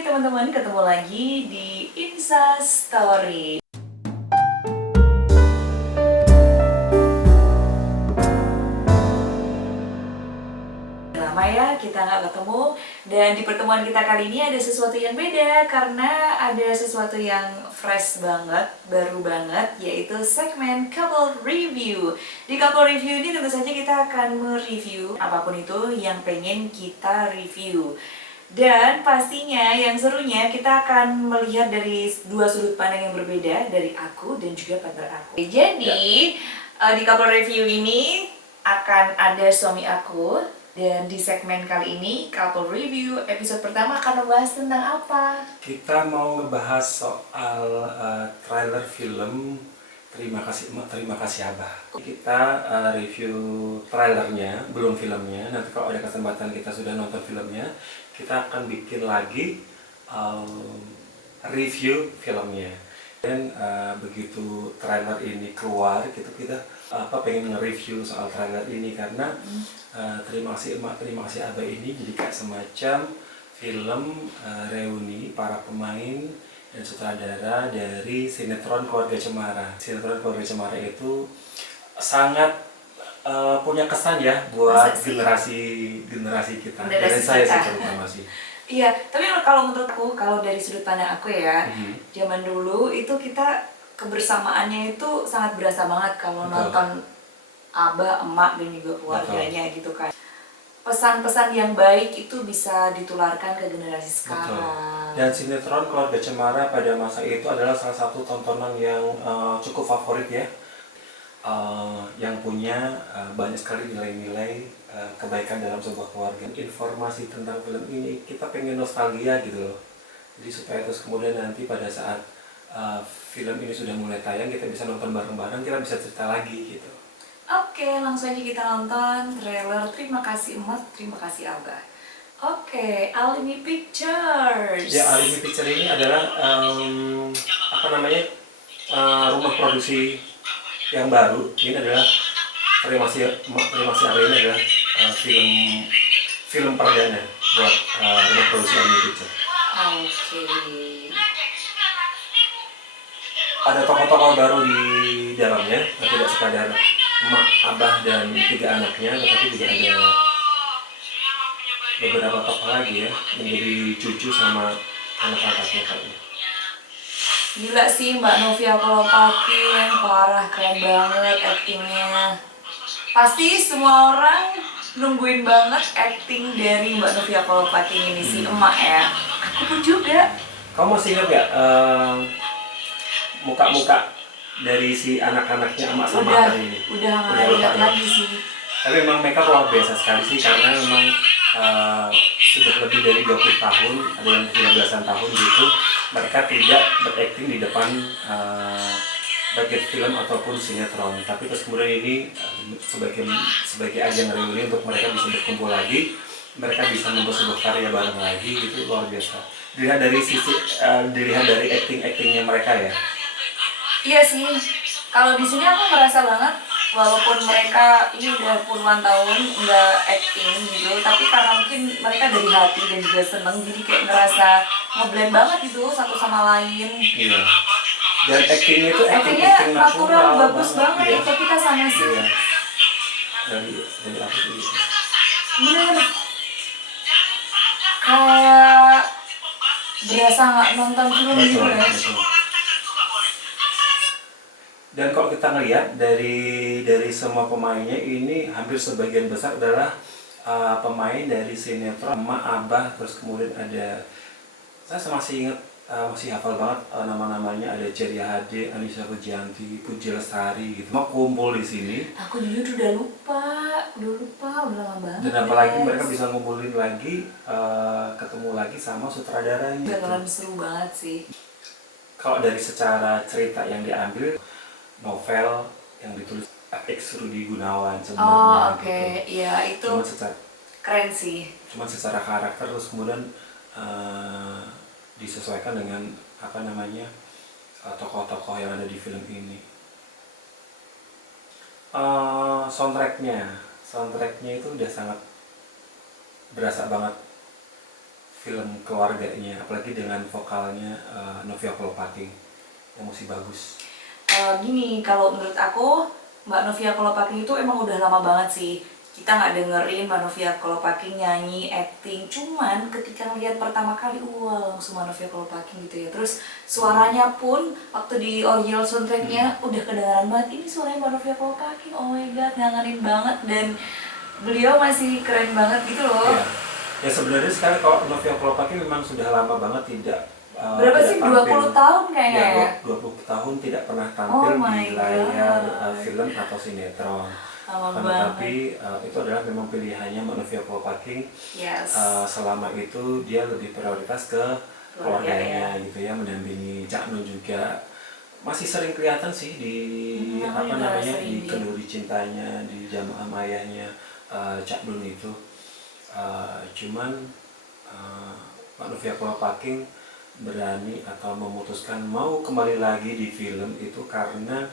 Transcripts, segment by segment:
Hai teman-teman, ketemu lagi di Insa Story. Lama ya kita nggak ketemu, dan di pertemuan kita kali ini ada sesuatu yang beda karena ada sesuatu yang fresh banget, baru banget, yaitu segmen Couple Review. Di Couple Review ini tentu saja kita akan mereview apapun itu yang pengen kita review. Dan pastinya yang serunya kita akan melihat dari dua sudut pandang yang berbeda dari aku dan juga partner aku. Jadi di Couple Review ini akan ada suami aku, dan di segmen kali ini Couple Review episode pertama akan membahas tentang apa? Kita mau ngebahas soal trailer film Terima Kasih Emak, Terima Kasih Abah. Kita review trailernya, belum filmnya. Nanti kalau ada kesempatan kita sudah nonton filmnya, kita akan bikin lagi review filmnya. Dan begitu trailer ini keluar, gitu kita pengen nge-review soal trailer ini karena Terima Kasih Emak, Terima Kasih Abah ini jadi kayak semacam film reuni para pemain dan sutradara dari sinetron Keluarga Cemara. Sinetron Keluarga Cemara itu sangat punya kesan ya buat generasi kita. Dari saya sih terutama sih. Iya, tapi kalau menurutku, kalau dari sudut pandang aku ya, zaman dulu itu kita kebersamaannya itu sangat berasa banget kalau nonton abah, emak, dan juga keluarganya gitu kan. Pesan-pesan yang baik itu bisa ditularkan ke generasi sekarang. Dan sinetron Keluarga Cemara pada masa itu adalah salah satu tontonan yang cukup favorit ya, yang punya banyak sekali nilai-nilai kebaikan dalam sebuah keluarga. Informasi tentang film ini kita pengen nostalgia gitu loh, jadi supaya terus kemudian nanti pada saat film ini sudah mulai tayang kita bisa nonton bareng-bareng, kita bisa cerita lagi gitu. Oke, langsung aja kita nonton trailer Terima Kasih Emak, Terima Kasih Abah. Oke, Alimi Pictures. Ya, Alimi Pictures ini adalah rumah produksi yang baru. Ini adalah Terima Kasih Emak, Terima Kasih Abah ini adalah film perdana buat rumah produksi Alimi Pictures. Oke. Ada tokoh-tokoh baru di dalamnya, tidak sekadar emak, abah, dan 3 anaknya, tetapi juga ada beberapa tokoh lagi ya, menjadi cucu sama anak-anaknya kayaknya. Gila sih Mbak Novia Kolopaking, parah, keren banget aktingnya. Pasti semua orang nungguin banget acting dari Mbak Novia Kolopaking ini, si emak ya. Aku pun juga. Kamu masih ingat gak muka-muka dari si anak-anaknya emak sama abah ini? Udah nggak ingat lagi sih. Tapi memang mereka luar biasa sekali sih, karena memang sudah lebih dari 20 tahun, ada yang 13-an tahun gitu, mereka tidak berakting di depan baik film ataupun sinetron. Tapi terus kemudian ini sebagai ajang reuni untuk mereka bisa berkumpul lagi, mereka bisa membuat sebuah karya bareng lagi, gitu, luar biasa. Dilihat dari actingnya mereka ya. Iya sih, kalau di sini aku merasa banget, walaupun mereka ini udah puluhan tahun nggak acting gitu, tapi karena mungkin mereka dari hati dan juga seneng, jadi kayak ngerasa ngeblend banget gitu satu sama lain. Iya. Dan actingnya itu actingnya natural, bagus banget ya. Itu kita sama sih. Iya. Dari aku tuh gitu. Bener, kayak berasa nggak nonton film gitu ya. Dan kalau kita ngelihat dari semua pemainnya ini hampir sebagian besar adalah pemain dari sinetron emak, abah, terus kemudian ada, saya masih ingat, masih hafal banget nama-namanya, ada Ceria Hade, Anissa Pujianti, Puji Lestari gitu. Mau kumpul di sini. Aku jujur udah lupa, udah lama banget. Dan apalagi mereka bisa ngumpulin lagi, ketemu lagi sama sutradaranya. Beneran seru banget sih. Kalau dari secara cerita yang diambil, novel yang ditulis X Rudi Gunawan sebenarnya. Oh oke, gitu. Iya itu keren sih. Cuman secara karakter terus kemudian disesuaikan dengan tokoh-tokoh yang ada di film ini. Soundtracknya itu udah sangat berasa banget film keluarganya, apalagi dengan vokalnya Novia Kolopaking yang masih bagus. Gini, kalau menurut aku Mbak Novia Kolopaking itu emang udah lama banget sih kita nggak dengerin Mbak Novia Kolopaking nyanyi, acting. Cuman ketika ngeliat pertama kali, wah langsung Mbak Novia Kolopaking gitu ya. Terus suaranya pun waktu di original soundtracknya udah kedengaran banget, ini suaranya Mbak Novia Kolopaking. Oh my god, ngangenin banget, dan beliau masih keren banget gitu loh. Ya, ya sebenarnya sekarang kalau Novia Kolopaking memang sudah lama banget Berapa tidak sih? tampil. 20 tahun kayaknya ya? 20 tahun tidak pernah Oh tampil my di layar god, film atau sinetron. lama Tapi banget. itu adalah memang pilihannya Mbak Novia Kolopaking. Yes. Selama itu dia lebih prioritas ke Keluarga keluarganya ya. gitu ya, mendampingi Cak Nun juga. Masih sering kelihatan sih di Aku juga sering di dia. Kenduri Cintanya, di Jamaah Mayanya Cak Nun itu. Cuman Mbak Novia Kolopaking berani atau memutuskan mau kembali lagi di film itu karena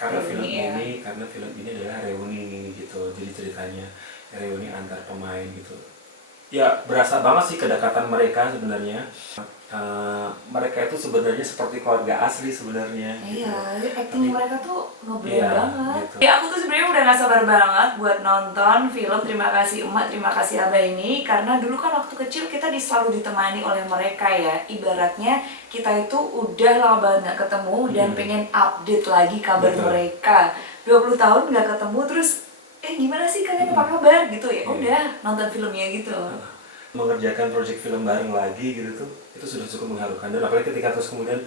Reuni ya. karena film ini adalah reuni gitu, jadi ceritanya reuni antar pemain gitu. Ya berasa banget sih kedekatan mereka sebenarnya. Mereka itu sebenarnya seperti keluarga asli sebenarnya. Gitu. Iya, acting Tapi mereka tuh ngeblend iya banget. gitu. Ya aku tuh sebenarnya udah gak sabar banget buat nonton film Terima Kasih Emak, Terima Kasih Abah ini, karena dulu kan waktu kecil kita selalu ditemani oleh mereka ya. Ibaratnya kita itu udah lama banget gak ketemu dan pengen update lagi kabar Betul. mereka. 20 tahun gak ketemu, terus gimana sih kalian, apa kabar gitu ya. Iya. Udah nonton filmnya gitu. Mengerjakan proyek film bareng lagi gitu tuh, itu sudah cukup mengharukan. Dan apalagi ketika terus kemudian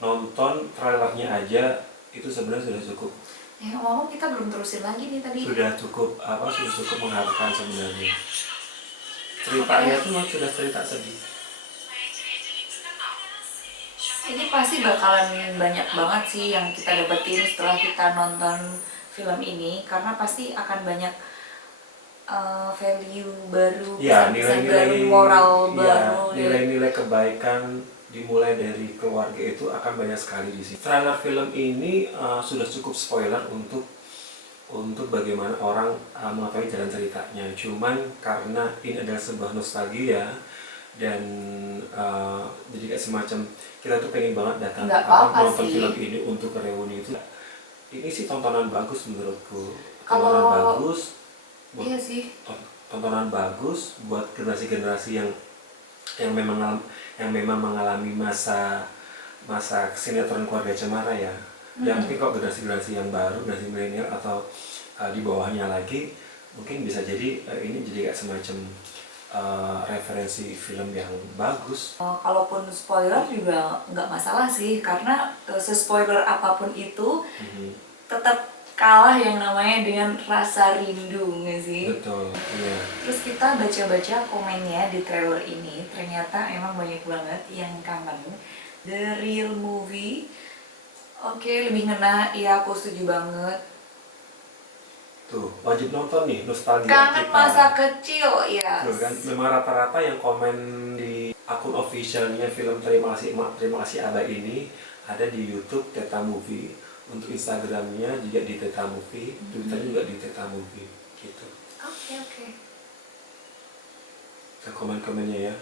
nonton trailernya aja, itu sebenarnya sudah cukup Ngomong kita belum terusin lagi nih tadi. sudah cukup mengharukan sebenarnya. Ceritanya tuh sudah cerita sedih. Ini pasti bakalan banyak banget sih yang kita dapetin setelah kita nonton film ini, karena pasti akan banyak value baru, Ya, pesan-pesan nilai-nilai baru, moral ya, baru. nilai-nilai kebaikan dimulai dari keluarga itu akan banyak sekali di sini. Trailer film ini sudah cukup spoiler untuk bagaimana orang mengetahui jalan ceritanya. Cuman karena ini adalah sebuah nostalgia dan jadi kayak semacam kita tuh pengen banget datang Nggak apa-apa nonton sih. film ini untuk ke reuni itu. Ini sih tontonan bagus menurutku. Kalau- Tontonan bagus. Iya sih. Tontonan bagus buat generasi-generasi yang memang mengalami masa sinetron keluarga cemara ya. Dan mungkin kalau generasi yang baru, generasi milenial atau di bawahnya lagi, mungkin bisa jadi ini jadi kayak semacam referensi film yang bagus. Kalaupun spoiler juga nggak masalah sih, karena se-spoiler apapun itu tetap kalah yang namanya dengan rasa rindu, nggak sih? Betul, iya. Terus kita baca-baca komennya di trailer ini, ternyata emang banyak banget yang kangen The Real Movie. Oke, lebih ngena, ya aku setuju banget. Tuh, wajib nonton nih, nostalgia Kangen kita. masa kecil, ya. Tuh kan, memang rata-rata yang komen di akun officialnya film Terima Kasih Emak, Terima Kasih Abah ini ada di YouTube Teta Movie. Untuk Instagramnya juga di Teta Movie, Twitternya juga di Teta Movie, gitu. Oke. Ke komen-komennya ya.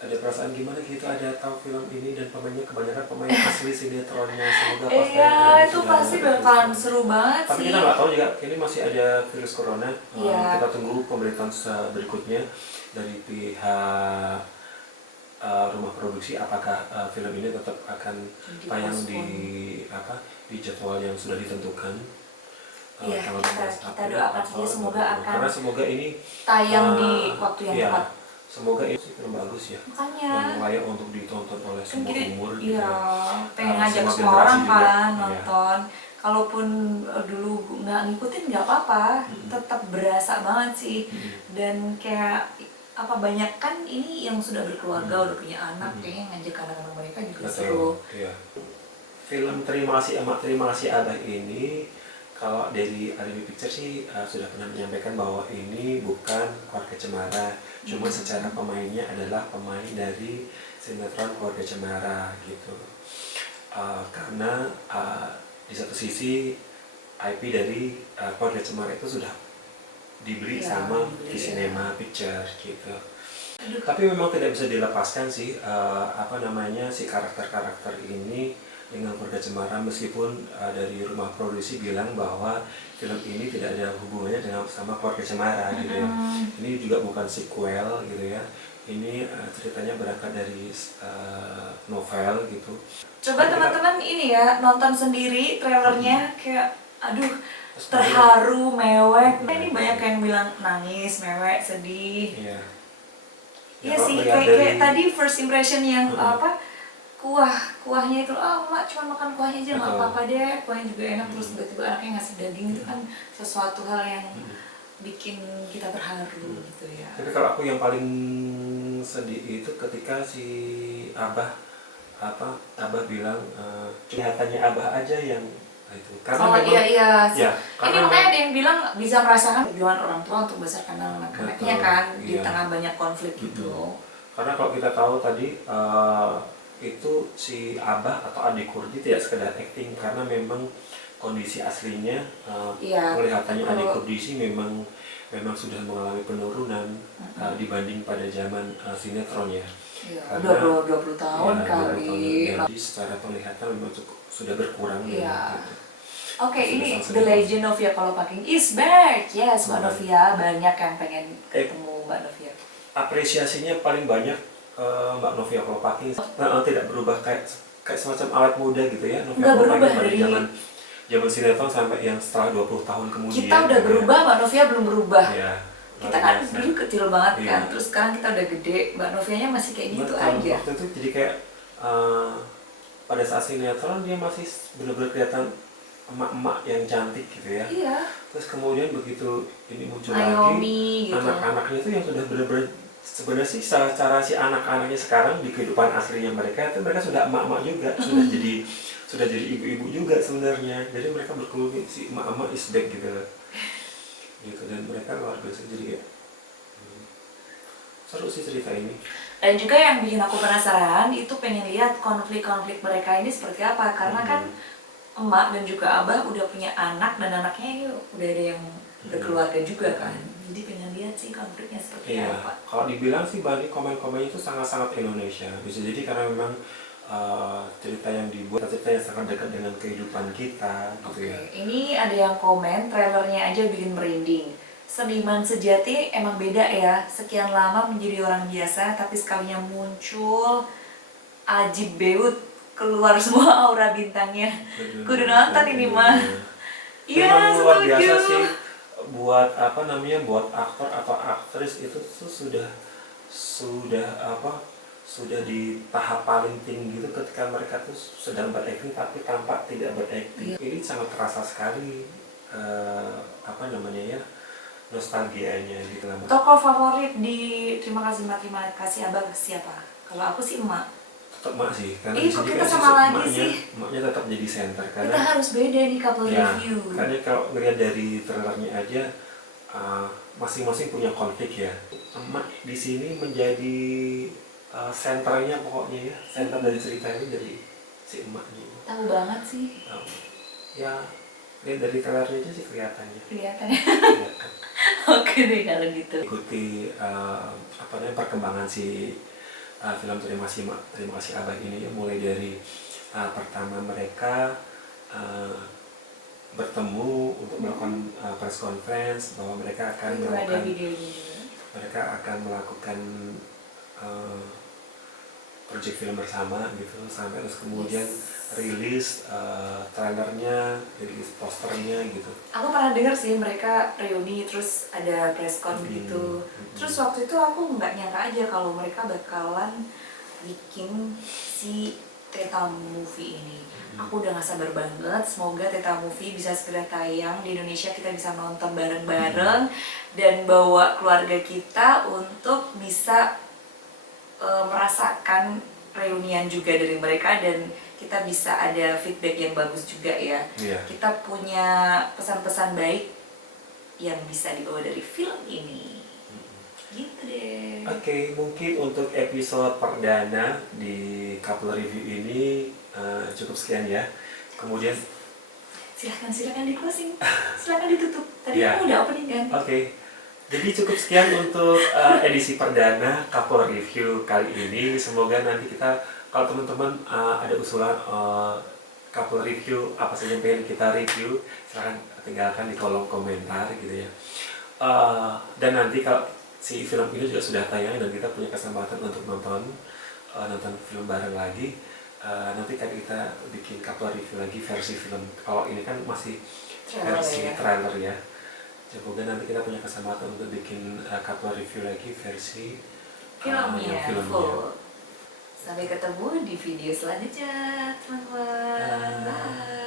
Ada perasaan gimana gitu ada tahu film ini dan pemainnya kebanyakan pemain asli sinetronnya, semoga pas Iya, tayang itu sudah pasti ada bakalan virus. seru banget Tapi sih. kita nggak tahu juga, ini masih ada virus corona. Iya. Kita tunggu pemberitaan berikutnya dari pihak rumah produksi, apakah film ini tetap akan tayang di jadwal yang sudah ditentukan. Iya, tanggal kita 12 April doakan atau saja semoga 20. akan Karena semoga ini tayang di waktu yang iya, tepat. semoga ini film bagus ya, Makanya yang layak untuk ditonton oleh kan semua kita umur gitu iya ya. pengen ngajak Semua semua generasi orang juga, kan iya. nonton. Kalaupun dulu nggak ngikutin nggak apa-apa, tetap berasa banget sih. Dan kayak banyak kan ini yang sudah berkeluarga, udah punya anak, kayaknya ngajak anak-anak mereka juga seru. Betul, iya. Film Terima Kasih Emak, Terima Kasih Abah ini kalau dari Alimi Picture sih sudah pernah menyampaikan bahwa ini bukan keluarga cemara, cuma secara pemainnya adalah pemain dari sinetron keluarga cemara gitu. Karena di satu sisi IP dari keluarga cemara itu sudah dibeli Iya, sama dibeli, di Cinema Picture gitu. Aduh. Tapi memang tidak bisa dilepaskan sih apa namanya si karakter-karakter ini dengan keluarga Cemara, meskipun dari rumah produksi bilang bahwa film ini tidak ada hubungannya dengan sama keluarga Cemara gitu ya. Ini juga bukan sequel gitu ya. Ini ceritanya berangkat dari novel gitu. Coba teman-teman ini ya nonton sendiri trailernya, kayak aduh terharu, mewek. Ini banyak yang bilang nangis, mewek, sedih. Iya. Iya sih, kayak tadi first impression yang kuahnya itu, mak cuma makan kuahnya aja nggak apa-apa deh, kuahnya juga enak, terus tiba-tiba anaknya ngasih daging, itu kan sesuatu hal yang bikin kita terharu gitu ya. Tapi kalau aku yang paling sedih itu ketika si Abah bilang kelihatannya Abah aja yang itu, karena memang iya. ya, Ini makanya ada yang bilang bisa merasakan perjuangan orang tua untuk membesarkan anak-anaknya kan di tengah banyak konflik gitu. Karena kalau kita tahu tadi itu si Abah atau adik Kurdi tidak sekedar acting, karena memang kondisi aslinya kelihatannya adik Kurdi sih memang sudah mengalami penurunan dibanding pada zaman sinetron ya. Karena udah 20 tahun kali. Jadi secara penglihatan memang sudah berkurang gitu. Oke, ini The Legend of Ya Kalau Paking is back. Yes, Mbak Novia, banyak yang pengen ketemu Mbak Novia. Apresiasinya paling banyak Mbak Novia Kalau Paking tidak berubah, kayak semacam awet muda gitu ya. Novia Nggak berubah pada dari zaman sinetron sampai yang setelah 20 tahun kemudian. Kita udah berubah, Mbak Novia belum berubah. Ya, kita kan dulu kecil banget kan, terus sekarang kita udah gede, Mbak Novianya masih kayak gitu aja. Waktu itu jadi kayak pada saat sinetron dia masih benar-benar kelihatan emak-emak yang cantik gitu ya. Iya. Terus kemudian begitu ini muncul Naomi, lagi, gitu. Anak-anaknya itu yang sudah benar-benar, sebenarnya sih secara si anak-anaknya sekarang di kehidupan aslinya mereka itu mereka sudah emak-emak juga, sudah jadi ibu-ibu juga sebenarnya. Jadi mereka berkeluh si emak-emak is back gitu. Dan mereka luar biasa, jadi kayak seru sih cerita ini. Dan juga yang bikin aku penasaran itu pengen lihat konflik-konflik mereka ini seperti apa, karena kan emak dan juga abah udah punya anak, dan anaknya ini udah ada yang berkeluarga juga kan. Jadi pengen lihat sih konfliknya seperti apa. Kalau dibilang sih Bali komen-komennya itu sangat-sangat Indonesia. Bisa jadi karena memang cerita yang dibuat, cerita yang sangat dekat dengan kehidupan kita gitu ya. Ini ada yang komen trailernya aja bikin merinding. Seniman sejati emang beda ya. Sekian lama menjadi orang biasa, tapi sekalinya muncul ajib beut, keluar semua aura bintangnya. Kudu nonton ini mah. Iya, luar biasa setuju. sih, buat buat aktor atau aktris itu tuh sudah di tahap paling tinggi itu ketika mereka tuh sedang berakting tapi tampak tidak berakting. Ini sangat terasa sekali nostalgianya gitu lah. Tokoh favorit di Terima Kasih Abang siapa? Kalau aku sih emak. Tetap emak sih, karena kok kita sama lagi sih? Emaknya tetap jadi center, karena kita harus beda nih couple review. Karena kalau ngelihat dari trailernya aja masing-masing punya konflik ya. Emak di sini menjadi senternya pokoknya ya, center dari cerita ini dari si emaknya. Tahu banget sih. Ya, lihat dari trailernya aja sih kelihatannya. Oke deh kalau gitu. Ikuti perkembangan si film Terima Kasih Abah ini ya, mulai dari pertama mereka bertemu untuk melakukan press conference bahwa mereka akan melakukan project film bersama gitu, sampai terus kemudian rilis trailernya, rilis posternya gitu. Aku pernah dengar sih mereka reuni terus ada press con gitu. Terus waktu itu aku nggak nyangka aja kalau mereka bakalan bikin si Teta Movie ini. Aku udah gak sabar banget, semoga Teta Movie bisa segera tayang di Indonesia, kita bisa nonton bareng-bareng dan bawa keluarga kita untuk bisa merasakan reunian juga dari mereka, dan kita bisa ada feedback yang bagus juga ya. Kita punya pesan-pesan baik yang bisa dibawa dari film ini. Gitu deh. Oke, mungkin untuk episode perdana di couple review ini cukup sekian ya. Kemudian silakan di closing, silakan ditutup. Tadi kamu udah opening kan? Oke. Jadi cukup sekian untuk edisi perdana couple review kali ini. Semoga nanti kita, kalau teman-teman ada usulan couple review apa saja yang pengen kita review, silahkan tinggalkan di kolom komentar gitu ya. Dan nanti kalau si film ini juga sudah tayang dan kita punya kesempatan untuk nonton film bareng lagi, nanti kan kita bikin couple review lagi versi film. Kalau ini kan masih versi trailer ya. Semoga nanti kita punya kesempatan untuk bikin couple review lagi versi filmnya filmnya. full. Sampai ketemu di video selanjutnya, teman-teman. Bye.